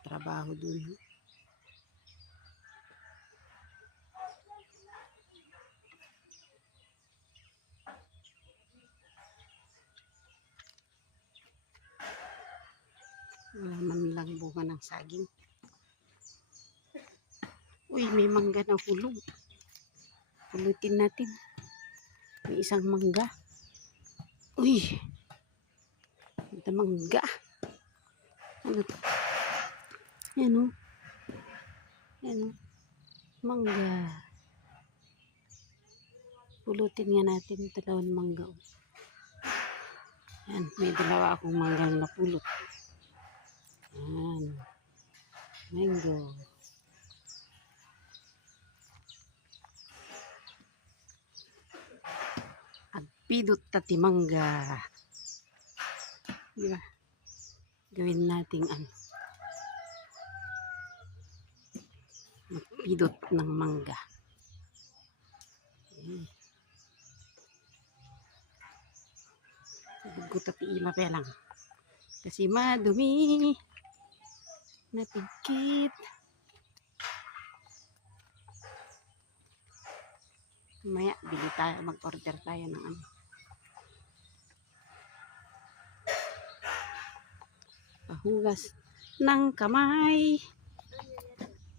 nagtatrabaho dun. Wala man lang bunga ng saging. Uy, may mangga na hulog. Pulutin natin. May isang mangga. Uy, ito mangga. Ano to? Yan o. Yan o. Mangga. Pulutin nga natin dalawang mangga. Yan, may dalawa akong manggang napulot. Yan. Mango. Agpidot tati mangga. Diba? Gawin nating ano. Magpidot ng mangga. Bugot at iima pa lang. Kasi madumi. Natigkit. Maya, bili tayo. Mag-order tayo ng ano. Pahugas ng kamay.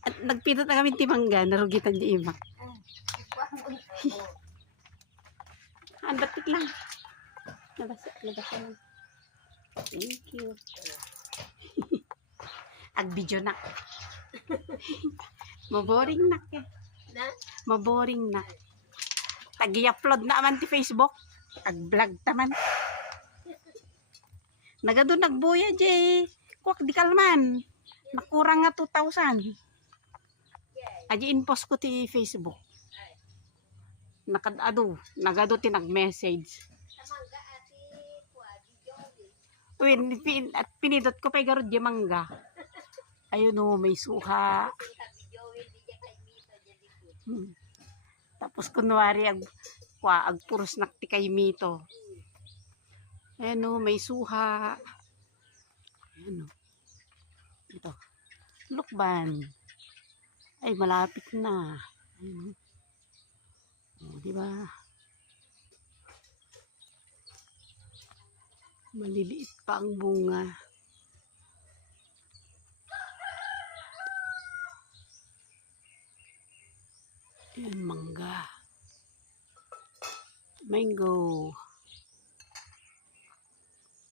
At nagpidot na kami timangga. Narugitan di imak. Ang batik lang. Nabasa lang. Thank you. Ag-video na. Maboring na. Maboring na. Tag-i-upload na man ti Facebook. Ag-vlog taman. Nagado nagbuya jay. Kuwak di kalman. Nakurang nga 2,000. Aji in-post ko ti Facebook. Nagado ti nag-message. At pinidot ko pa garod di mangga. Ayun o, may suha. Tapos kunwari agpuros nakti kay mito. Ayun o, may suha. Ayun o. Ito. Lukban. Ay, malapit na. Ayun o. O, diba? Maliliit pa ang bunga. Ayan, mangga. Mango.